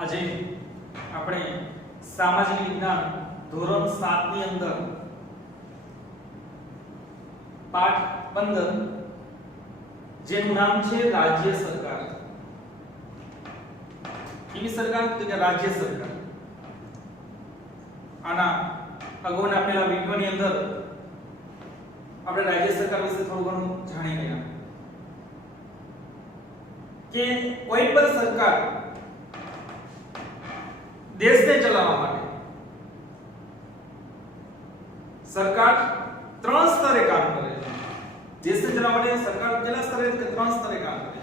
આજે આપણે સામાજિક વિજ્ઞાન ધોરણ 7 ની અંદર પાઠ 15 જેનું નામ છે રાજ્ય સરકાર. કેવી સરકાર? તો કે રાજ્ય સરકાર. આના અગાઉના પહેલા વિડિયોની અંદર આપણે રાજ્ય સરકાર વિશે થોડું ઘણું જાણી ગયા કે કોઈ પણ સરકાર દેશને ચલાવવા માટે સરકાર 3 સ્તરે કામ કરે છે. દેશને ચલાવવા માટે સરકાર કેટલા સ્તરે? 3 સ્તરે કામ કરે છે.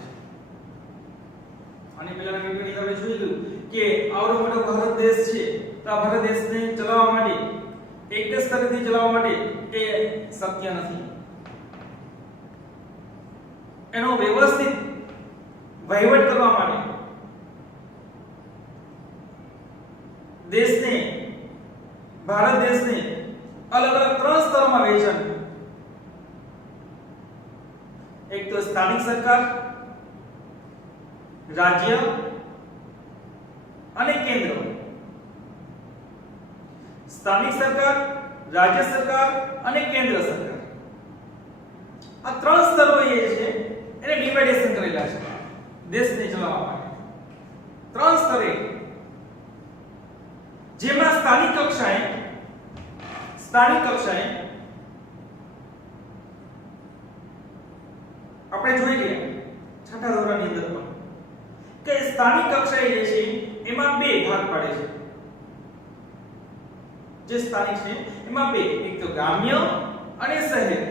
અને પહેલાના વિડિયોની અંદર જોયું કે આવડો મોટો ભારત દેશ છે, તો આ ભારત દેશને ચલાવવા માટે એક જ સ્તરેથી ચલાવવા માટે એ શક્ય નથી. એનો વ્યવસ્થિત વહીવટ કરવા માટે દેશને ભારત દેશને અલગ અલગ 3 સ્તરોમાં વહેંચાયું. એક તો સ્થાનિક સરકાર, રાજ્ય અને કેન્દ્ર. સ્થાનિક સરકાર, રાજ્ય સરકાર અને કેન્દ્ર સરકાર, આ 3 સ્તરો એ છે એને ડિવાઇડેશન કરેલા છે દેશને ચલાવવા માટે. 3 સ્તરે, જેમાં સ્થાનિક કક્ષાએ આપણે જોઈ ગયા છઠ્ઠા ધોરણની અંદર પણ કે સ્થાનિક કક્ષાએ જે છે એમાં 2 ભાગ પડે છે. જે સ્થાનિક છે એમાં 2, એક તો ગ્રામ્ય અને શહેર.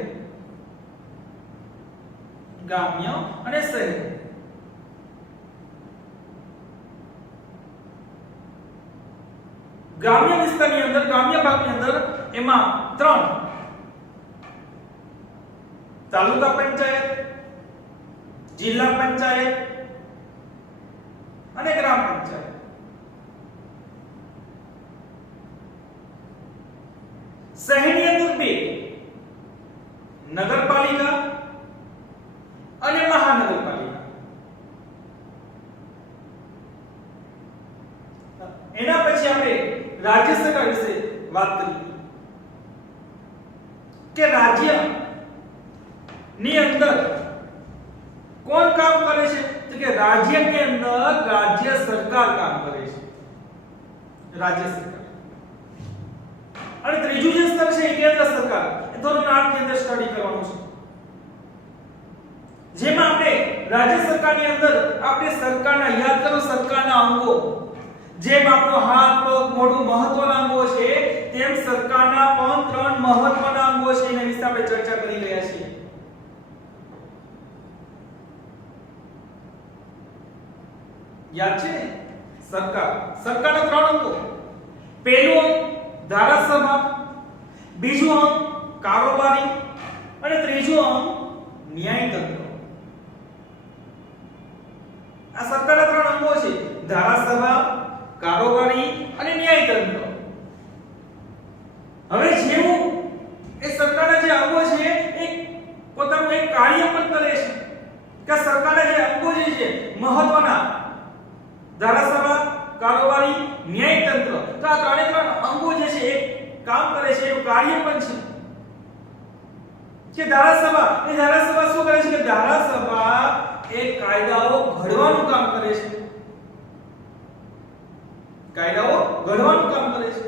ગ્રામ્ય અને શહેર. ગ્રામ્ય વિસ્તારની અંદર, ગ્રામ્ય ભાગની અંદર એમાં 3 તાલુકા પંચાયત, જિલ્લા પંચાયત અને ગ્રામ પંચાયત. શહેરની અંદર 2, નગરપાલિકા અને મહાનગરપાલિકા. એના પછી આપણે રાજ્ય સરકાર વિશે વાત કરીએ કે રાજ્ય ની અંદર કોણ કામ કરે છે? તો કે રાજ્યની અંદર રાજ્ય સરકાર કામ કરે છે. રાજ્ય સરકાર. અને ત્રીજું જે સ્તર છે એ કેન્દ્ર સરકાર. એ ધોરણ 8 ની અંદર સ્ટડી કરવાનું છે. જેમાં આપણે રાજ્ય સરકારની અંદર આપણે સરકારના, યાદ કરો, સરકારના અંગો, જેમ આપણો હાથ, પગ, મોઢું મહત્વના અંગો છે, તેમ સરકારના પણ 3 મહત્વના અંગો છે. એના વિશે આપણે ચર્ચા કરી રહ્યા છીએ. યાદ છે? સરકારના 3 અંગો. પહેલું અંગ ધારાસભા, બીજું અંગ કારોબારી અને ત્રીજું અંગ ન્યાયતંત્ર. આ સરકારના 3 અંગો છે: ધારાસભા, કારોબારી અને ન્યાયતંત્ર. હવે જેવું એ સરકારના જે અંગો છે એ પોતાનું એક કાર્ય પણ કરે છે કે સરકારના જે અંગો જે છે મહત્વના, ધારાસભા, કારોબારી, ન્યાયતંત્ર, તો આ 3 અંગો જે છે એ કામ કરે છે, એનું કાર્ય પણ છે. કે ધારાસભા શું કરે છે? કે ધારાસભા એ કાયદાઓ ઘડવાનું કામ કરે છે. કાયદાઓ ઘડવાનું કામ કરે છે.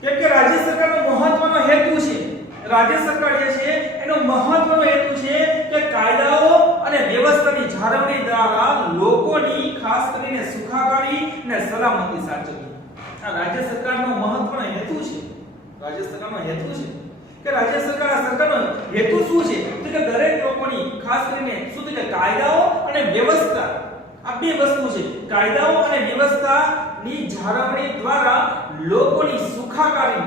કેમ કે રાજ્ય સરકારનો મહત્વનો હેતુ છે, રાજ્ય સરકાર જે છે એનો મહત્વનો હેતુ છે કે કાયદાઓ અને વ્યવસ્થાની જાળવણી દ્વારા લોકોની, ખાસ કરીને સુખાકારી અને સલામતી સાચવવી. આ રાજ્ય સરકારનો મહત્વનો હેતુ છે. રાજ્ય સરકારનો હેતુ છે કે રાજ્ય સરકારનો હેતુ શું છે? તો કે દરેક લોકોની, ખાસ કરીને શું કે કાયદાઓ અને વ્યવસ્થા, આ 2 વસ્તુ છે. કાયદાઓ અને વ્યવસ્થાની જાળવણી દ્વારા લોકોની સુખાકારી,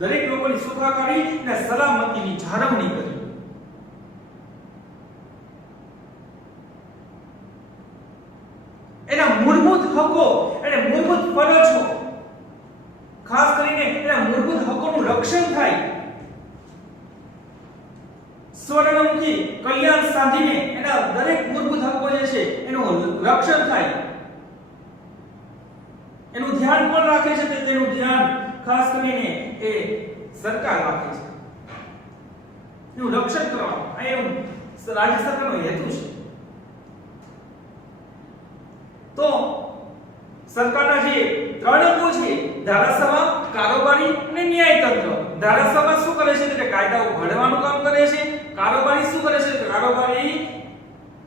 દરેક લોકોની સુખાકારી અને સલામતીની જાળવણી કરવી. એના મૂળભૂત હકો અને મૂળભૂત ફરજો, ખાસ કરીને એના મૂળભૂત હકોનું રક્ષણ થાય, સ્વર્ણમુખી કલ્યાણ સાધીને એના દરેક મૂળભૂત હકો જે છે એનું રક્ષણ થાય એનું ધ્યાન કોણ રાખે છે? તેનું ધ્યાન ખાસ કરીને એ સરકાર રાખે છે. એનું રક્ષણ કરવાનું આ એનું રાજ્ય સરકારનો હેતુ છે. તો સરકારના જે ત્રણ અંગો છે ધારાસભા, કારોબારી અને ન્યાયતંત્ર. ધારાસભા શું કરે છે? કે કાયદાઓ ઘડવાનું કામ કરે છે. કારોબારી શું કરે છે? કે કારોબારી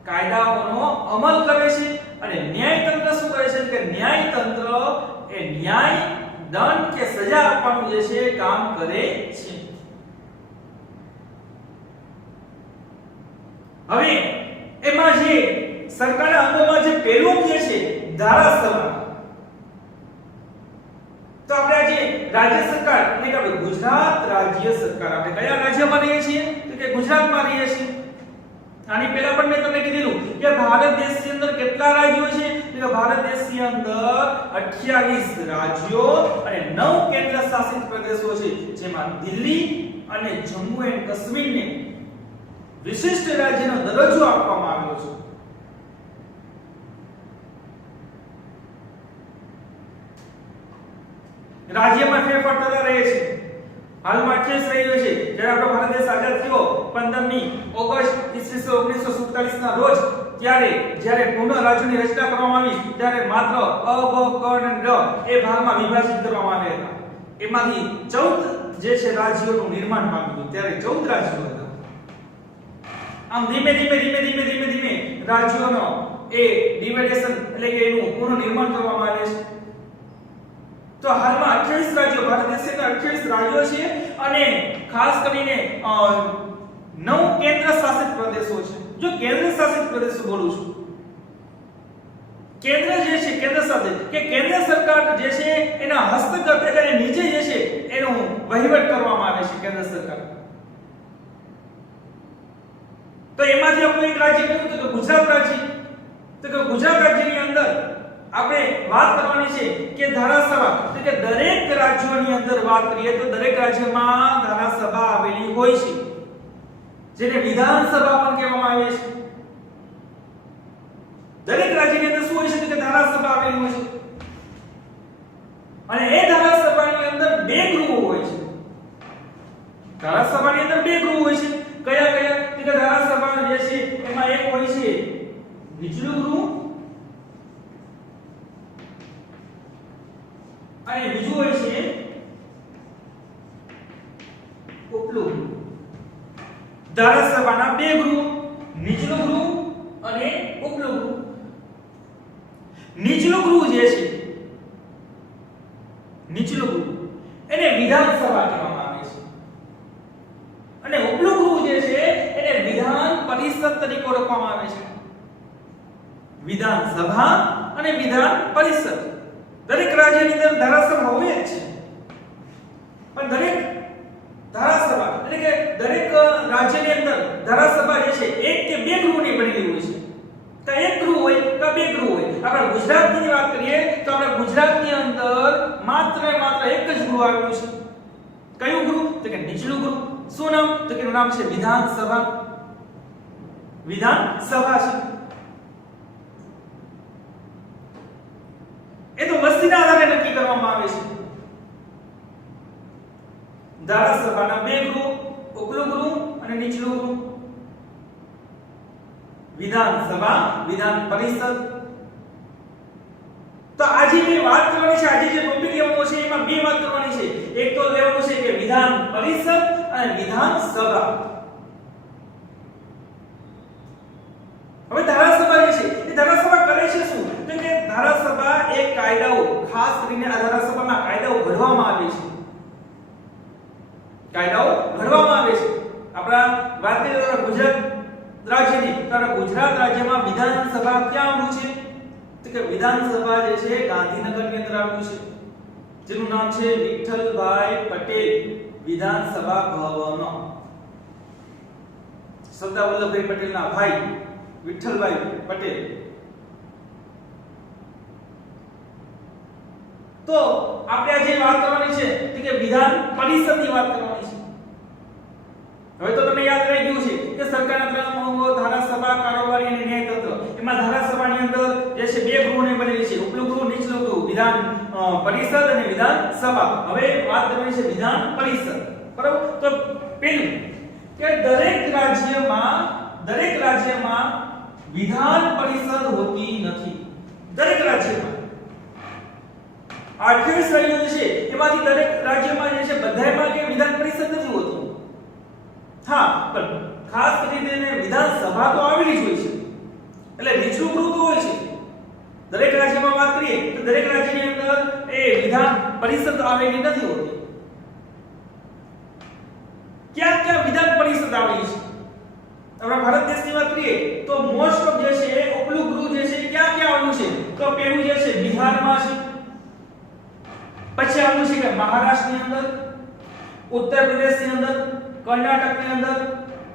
કાયદાઓનો અમલ કરે છે. અને ન્યાયતંત્ર શું કરે છે? કે ન્યાયતંત્ર એ ન્યાય, દંડ કે સજા આપવાનું જે છે કામ કરે છે. હવે એમાં જે સરકારના અંગોમાં જે પહેલું જે છે ધારાસભા. તો આપણે આજે રાજ્ય સરકાર એટલે કે આપણે ગુજરાત રાજ્ય સરકાર, આપણે કયા રાજ્યમાં રહીએ છીએ? તો કે ગુજરાતમાં રહીએ છીએ. આની પહેલા પણ મેં તમને કીધું કે ભારત દેશની અંદર કેટલા રાજ્યો છે? તો ભારત દેશની અંદર 28 રાજ્યો અને 9 કેન્દ્ર શાસિત પ્રદેશો છે, જેમાં દિલ્હી અને જમ્મુ એન્ડ કાશ્મીરને વિશિષ્ટ રાજ્યનો દરજ્જો આપવામાં આવ્યો છે. રાજ્યમાં ફેરફાર થતા રહે છે. હાલમાં 28 રહ્યો છે. જ્યારે આપણો ભારત દેશ આઝાદ થયો 15મી ઓગસ્ટ ઈસવીસન 1947 ના રોજ, જ્યારે પુનઃ રાજ્યોની રચના કરવામાં આવી ત્યારે માત્ર અ, બ, ક અને ડ એ ભાગમાં વિભાજિત કરવામાં આવ્યા હતા. એમાંથી 14 જે છે રાજ્યોનું નિર્માણ પામ્યું. ત્યારે 14 રાજ્યો હતા. આમ ધીમે ધીમે રાજ્યોનો એ ડિવાઇડેશન એટલે કે એનું પુનઃ નિર્માણ કરવામાં આવે છે. તો હાલમાં 28 રાજ્યો, ભારત દેશના 28 રાજ્યો છે અને ખાસ કરીને 9 કેન્દ્ર શાસિત પ્રદેશો છે. જો કેન્દ્ર શાસિત પ્રદેશો બોલું છું, કેન્દ્ર જે છે કેન્દ્ર શાસિત કે કેન્દ્ર સરકાર જે છે એના હસ્તગત એટલે નીચે જે છે એનો વહીવટ કરવામાં આવે છે કેન્દ્ર સરકાર. તો એમાંથી આપણું એક રાજ્ય કયું? તો ગુજરાત રાજ્ય. તો કે ગુજરાત રાજ્યની અંદર આપણે વાત કરવાની છે કે ધારાસભા, એટલે કે દરેક રાજ્યોની અંદર વાત કરીએ તો દરેક રાજ્યમાં ધારાસભા આવેલી હોય છે, જેને વિધાનસભા પણ કહેવામાં આવે છે. દરેક રાજ્યની અંદર શું હોય છે? કે ધારાસભા આવેલી હોય છે અને એ ધારાસભાની અંદર બે ગૃહો હોય છે. ધારાસભાની અંદર બે ગૃહો હોય છે. કયા કયા? કે ધારાસભા જે છે એમાં એક હોય છે નીચલું ગૃહ અને બીજું હોય છે ઉપલું ગૃહ. ધારાસભાના બે ગૃહ, નીચલું ગૃહ અને ઉપલું ગૃહ. નીચલું ગૃહ જે છે, નીચલું ગૃહ એને વિધાનસભા કહેવામાં આવે છે અને ઉપલું ગૃહ જે છે એને વિધાન પરિષદ તરીકે ઓળખવામાં આવે છે. વિધાનસભા અને વિધાન પરિષદ દરેક રાજ્યની અંદર ધારાસભા હોય જ છે. પણ દરેક ધારાસભા એટલે કે દરેક રાજ્યની અંદર ધારાસભા જે છે એક કે બે ગૃહની બનેલી હોય છે. તો એક ગૃહ હોય કે બે ગૃહ હોય. આપણે ગુજરાતની વાત કરીએ તો આપણે ગુજરાતની અંદર માત્ર એક જ ગૃહ આવ્યું છે. કયું ગૃહ? તો કે નીચલું ગૃહ. શું નામ? તો કે નામ છે વિધાનસભા. વિધાનસભા છે. એ તો વસ્તીના આધારે નક્કી કરવામાં આવે છે. ધારાસભાના બે ગૃહ, ઉપલું ગૃહ અને નીચલું ગૃહ. વિધાનસભા, વિધાન પરિષદ. તો આજે જે વાત કરવાની છે, આજે જે ટોપિક લેવાનો છે એમાં બે વાત કરવાની છે. એક તો લેવાનું છે કે વિધાન પરિષદ અને વિધાનસભા. હવે ધારાસભા જે છે એ ધારાસભા કરે છે શું? તો કે ધારાસભા એક કાયદાઓ, ખાસ કરીને આ ધારાસભામાં કાયદાઓ ઘડવામાં આવે છે. કાયદાઓ ઘડવામાં આવે છે. આપણા વાત કરીએ તો ગુજરાત રાજ્યની, તો ગુજરાત રાજ્યમાં વિધાનસભા ક્યાં આવેલું છે? તો કે વિધાનસભા જે છે ગાંધીનગરની અંદર આવેલું છે, જેનું નામ છે વિઠ્ઠલભાઈ પટેલ વિધાનસભા ભવન. સરદાર વલ્લભભાઈ પટેલના ભાઈ વિઠ્ઠલભાઈ પટેલ. તો આપણે આજે વાત કરવાની છે કે વિધાન પરિષદની વાત કરવાની છે. હવે તો તમને યાદ રહી ગયું છે કે સરકારના ત્રણ અંગો ધારાસભા, કારોબારી અને ન્યાયતંત્ર. એમાં ધારાસભાની અંદર છે બે ગૃહોને બનેલી છે, ઉપલું ગૃહ નીચલું ગૃહ, વિધાન પરિષદ અને વિધાન સભા. હવે વાત કરવાની છે વિધાન પરિષદ, બરાબર. તો પેલું કે દરેક રાજ્યમાં વિધાન પરિષદ હોતી નથી. દરેક રાજ્યમાં 28 રાજ્યો છે એમાંથી દરેક રાજ્યમાં જે છે બધાયમાં કે વિધાન પરિષદ નથી હોતી. હા, પણ ખાસ કરીને વિધાન સભા તો આવેલી જ હોય છે, એટલે નીચલું ગૃહ તો હોય છે. દરેક રાજ્યમાં વાત કરીએ તો દરેક રાજ્યની અંદર એ વિધાન પરિષદ આવેલી નથી હોતી. ક્યાં ક્યાં વિધાન પરિષદ આવેલી છે? આપણા ભારત દેશની વાત કરીએ તો મોસ્ટ ઓફ જે છે ઉપલું ગૃહ જે છે ક્યાં ક્યાં આવેલું છે? તો પેલું જે છે બિહારમાં છે, પછી આવેલું છે કે મહારાષ્ટ્રની અંદર, ઉત્તર પ્રદેશની અંદર, કર્ણાટકની અંદર,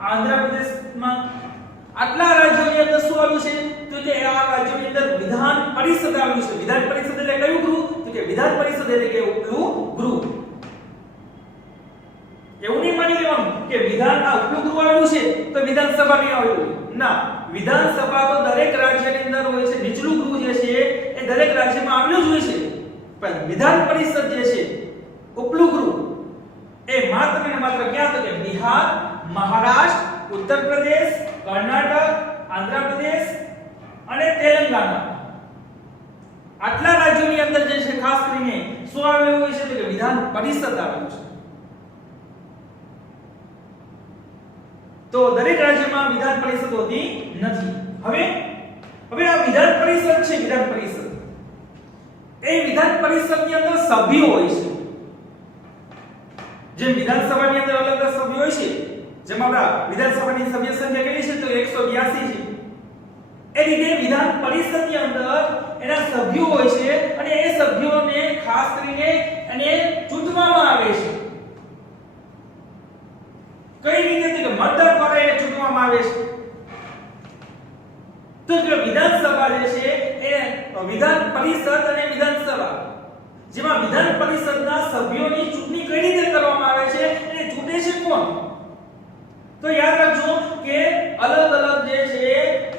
આંધ્ર પ્રદેશમાં. આટલા રાજ્યોની અંદર શું આવેલું છે? તો કે આ રાજ્યોની અંદર વિધાન પરિષદ આવેલું છે. વિધાન પરિષદ એટલે કયું ગૃહ? તો કે વિધાન પરિષદ એટલે કે ઉપલું ગૃહ. એવું નહીં માની લેવાનું કે વિધાન આ ઉપલું ગૃહ આવેલું છે તો વિધાનસભા નહીં આવેલું. ના, વિધાનસભા તો દરેક રાજ્યની અંદર હોય છે. નીચલું ગૃહ જે છે એ દરેક રાજ્યમાં આવેલું જ હોય છે, પણ વિધાન પરિષદ જે છે ઉપલું ગૃહ એ માત્ર ને માત્ર ક્યાં? તો કે બિહાર, મહારાષ્ટ્ર, ઉત્તર પ્રદેશ, કર્ણાટક, આંધ્ર પ્રદેશ અને તેલંગાણા. આટલા રાજ્યોની અંદર જે છે ખાસ કરીને શું આવેલું હોય છે? તો કે વિધાન પરિષદ આવેલું છે. તો દરેક રાજ્યમાં વિધાન પરિષદ હોતી નથી. હવે આ વિધાન પરિષદ છે, વિધાન પરિષદ એ વિધાન પરિષદની અંદર સભ્યો હોય છે. જેમ વિધાનસભાની અંદર અલગ અલગ સભ્યો હોય છે, જેમ આપણા વિધાનસભાની સભ્ય સંખ્યા કેટલી છે? તો 182 છે. એ રીતે વિધાન પરિષદની અંદર એના સભ્યો હોય છે અને એ સભ્યોને ખાસ કરીને એને ચૂંટવામાં આવે છે. કઈ રીતે? તો મતદાન દ્વારા એને ચૂંટવામાં આવે છે. તો જે વિધાનસભા જે છે એ વિધાન પરિષદ અને વિધાનસભા, જેમાં વિધાન પરિષદના સભ્યોની ચૂંટણી કઈ રીતે કરવામાં આવે છે અને ચૂંટે છે કોણ? તો યાદ રાખજો કે અલગ અલગ જે છે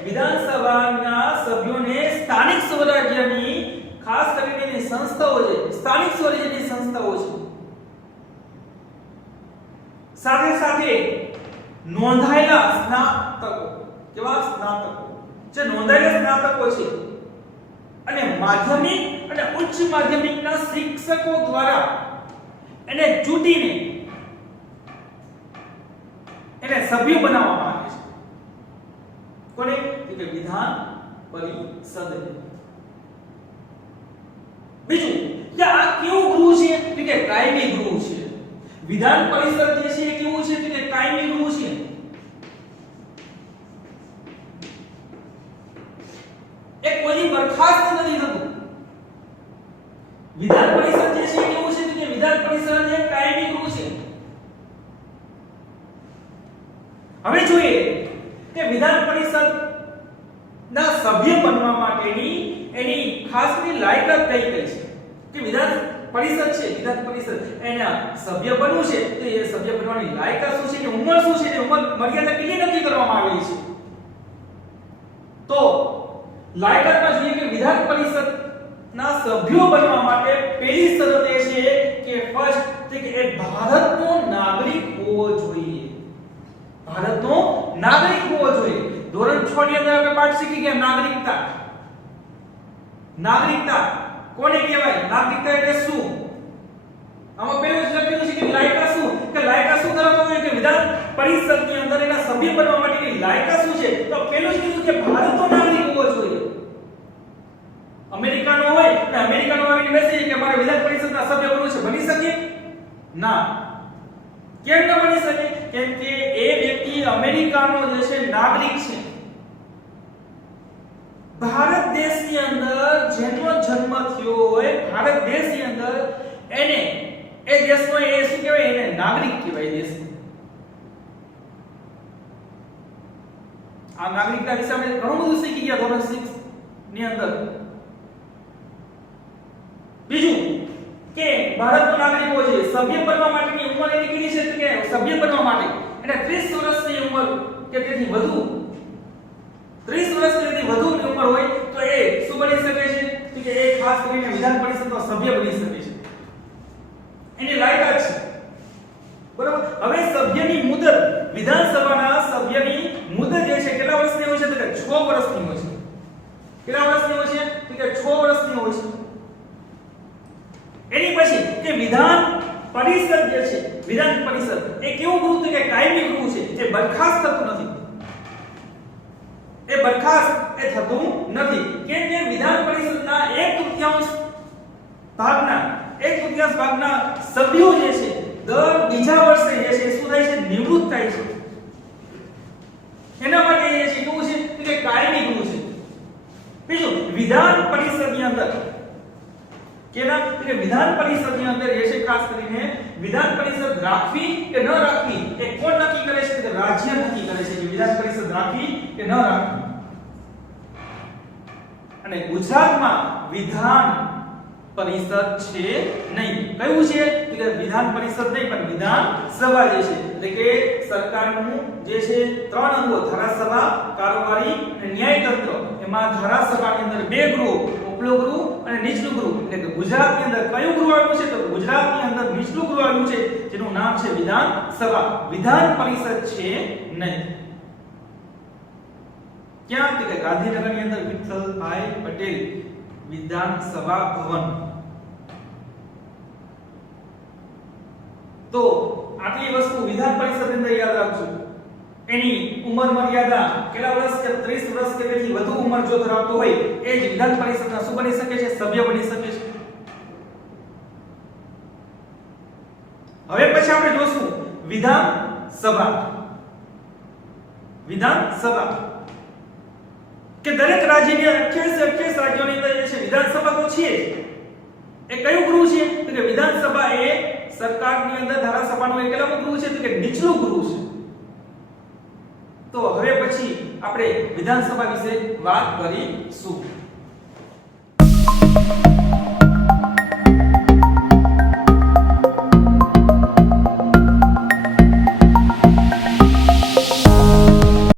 વિધાનસભાના સભ્યોને સ્થાનિક સ્વરાજ્યની ખાસ કરીને સંસ્થાઓ છે, સ્થાનિક સ્વરાજ્યની સંસ્થાઓ છે. સાથે સાથે નોંધાયેલા સ્નાતકો, કેવા સ્નાતકો? જે નોંધાયેલા સ્નાતકો છે અને માધ્યમિક અને ઉચ્ચ માધ્યમિકના શિક્ષકો દ્વારા એને ચૂંટીને એને સભ્ય બનાવવામાં આવે છે. કોને? કે વિધાન પરિષદ. બીજું કે આ કેવું ગૃહ છે? તો કે કાયમી ગૃહ છે. વિધાન પરિષદ જે છે એ કેવું છે? તો કે કાયમી ગૃહ છે. એ કોઈ બરખાસ્ત નથી થતું. વિધાન પરિષદ જે છે કેવું છે? તો કે વિધાન પરિષદ એ કાયમી ગૃહ છે. હવે જોઈએ કે વિધાન પરિષદ ના સભ્ય બનવા માટેની એની ખાસ કરીને લાયકાત કઈ કઈ છે? કે વિધાન પરિષદ છે, વિધાન પરિષદ એના સભ્ય બનવું છે તો એ સભ્ય બનવાની લાયકાત શું છે? એની ઉંમર શું છે? એની ઉંમર મર્યાદા કેટલી નક્કી કરવામાં આવેલી છે? તો લાયકાતમાં જોઈએ કે વિધાન પરિષદ ના સભ્યો બનવા માટે પહેલી શરત એ છે કે ફર્સ્ટ કે એ ભારતનો નાગરિક હોવો જોઈએ. ભારતનો નાગરિક હોવો જોઈએ. ધોરણ 6 ની અંદર આપણે પાઠ શીખી ગયા નાગરિકતા. નાગરિકતા કોને કહેવાય? નાગરિકતા એટલે શું? આમાં પહેલું જ લખેલું છે કે લાયકાત શું? કે લાયકાત શું ધરાવતો હોય? કે વિધાન પરિષદની અંદર એના સભ્ય બનવા માટેની લાયકાત શું છે? તો પહેલું જ કીધું કે ભારતનો નાગરિક હોવો જોઈએ. અમેરિકાનો હોય અને અમેરિકાનો આવીને બેસે કે મારે વિધાન પરિષદના સભ્ય બનવું છે, બની શકે? ના. કેમ ન બની શકે? કેમ કે એ વ્યક્તિ અમેરિકાનો જે છે નાગરિક છે. ભારત દેશની અંદર જેનો જન્મ થયો હોય, ભારત દેશની અંદર એને એ દેશનો એ શું કહેવાય? એને નાગરિક કહેવાય. દેશનો આ નાગરિકતા વિશે આપણે ઘણું બધું શીખી ગયા ધોરણ 6 ની અંદર. બીજું કે ભારતનો નાગરિક હોવો જોઈએ. સભ્ય બનવા માટેની ઉંમર એની કેટલી છે? કે સભ્ય બનવા માટે એને 30 વર્ષની ઉંમર કે તેથી વધુ, 30 વર્ષથી વધુની ઉંમર હોય તો એ શું બની ખાસ કરીને વિધાન પરિષદનો સભ્ય બની શકે છે, એની લાયકાત છે, બરાબર. હવે સભ્યની મુદત, વિધાનસભાના સભ્યની મુદત જે છે કેટલા વર્ષની હોય છે? તો કે 6 વર્ષની હોય છે. કેટલા વર્ષની હોય છે? તો કે 6 વર્ષની હોય છે. એની પછી કે વિધાન પરિષદ જે છે, વિધાન પરિષદ એ કેવું ગૃહ છે? કે કાયમી ગૃહ છે, એ બરખાસ્ત થતું નથી. એ બરખાસ્ત એ થતું નથી. કેમ કે વિધાન પરિષદના 1/3 ભાગના સભ્યો જે છે દર બીજા વર્ષે જે છે શું થાય છે? નિવૃત્ત થાય છે. એના માટે એ છે કેવું છે? કે કાયમી ગૃહ છે. બીજું, વિધાન પરિષદની અંદર કે વિધાન પરિષદની અંદર એ છે ખાસ કરીને વિધાન પરિષદ રાખવી કે ન રાખવી એ કોણ નક્કી કરે છે? તો રાજ્ય નક્કી કરે છે કે વિધાન પરિષદ રાખવી કે ન રાખવી. અને ગુજરાતમાં વિધાન પરિષદ છે નહીં. કયું છે? કે વિધાન પરિષદ નહીં પણ વિધાન સભા જે છે, એટલે કે સરકારનું જે છે 3 અંગો, ધારાસભા, કારોબારી અને ન્યાયતંત્ર. એમાં ધારાસભાની અંદર 2 ગૃહો, ઉપલું ગૃહ અને નીચલું ગૃહ. એટલે કે ગુજરાતની અંદર કયું ગૃહ આવ્યું છે? તો ગુજરાતની અંદર નીચલું ગૃહ આવ્યું છે, જેનું નામ છે વિધાન સભા. વિધાન પરિષદ છે નહીં. ક્યાં? તો કે ગાંધીનગરની અંદર વિઠ્ઠલભાઈ પટેલ વિધાનસભા ભવન. તો આટલી વસ્તુ વિધાન પરિષદની અંદર યાદ રાખજો. એની ઉંમર મર્યાદા કેટલા વર્ષ? કે 30 વર્ષ કે તેથી વધુ ઉંમર જો ધરાવતો હોય એ જ વિધાન પરિષદના શું બની શકે છે? સભ્ય બની શકે છે. હવે પછી આપણે જોશું વિધાન સભા. વિધાન સભા કે દરેક રાજ્યની 28 રાજ્યોની અંદર જે છે વિધાનસભા તો છે. એ કયું ગૃહ છે? તો કે વિધાનસભા એ સરકારની અંદર ધારાસભાનું એક કેટલામું ગૃહ છે? તો કે નીચલું ગૃહ છે. તો હવે પછી આપણે વિધાનસભા વિશે વાત કરીશું.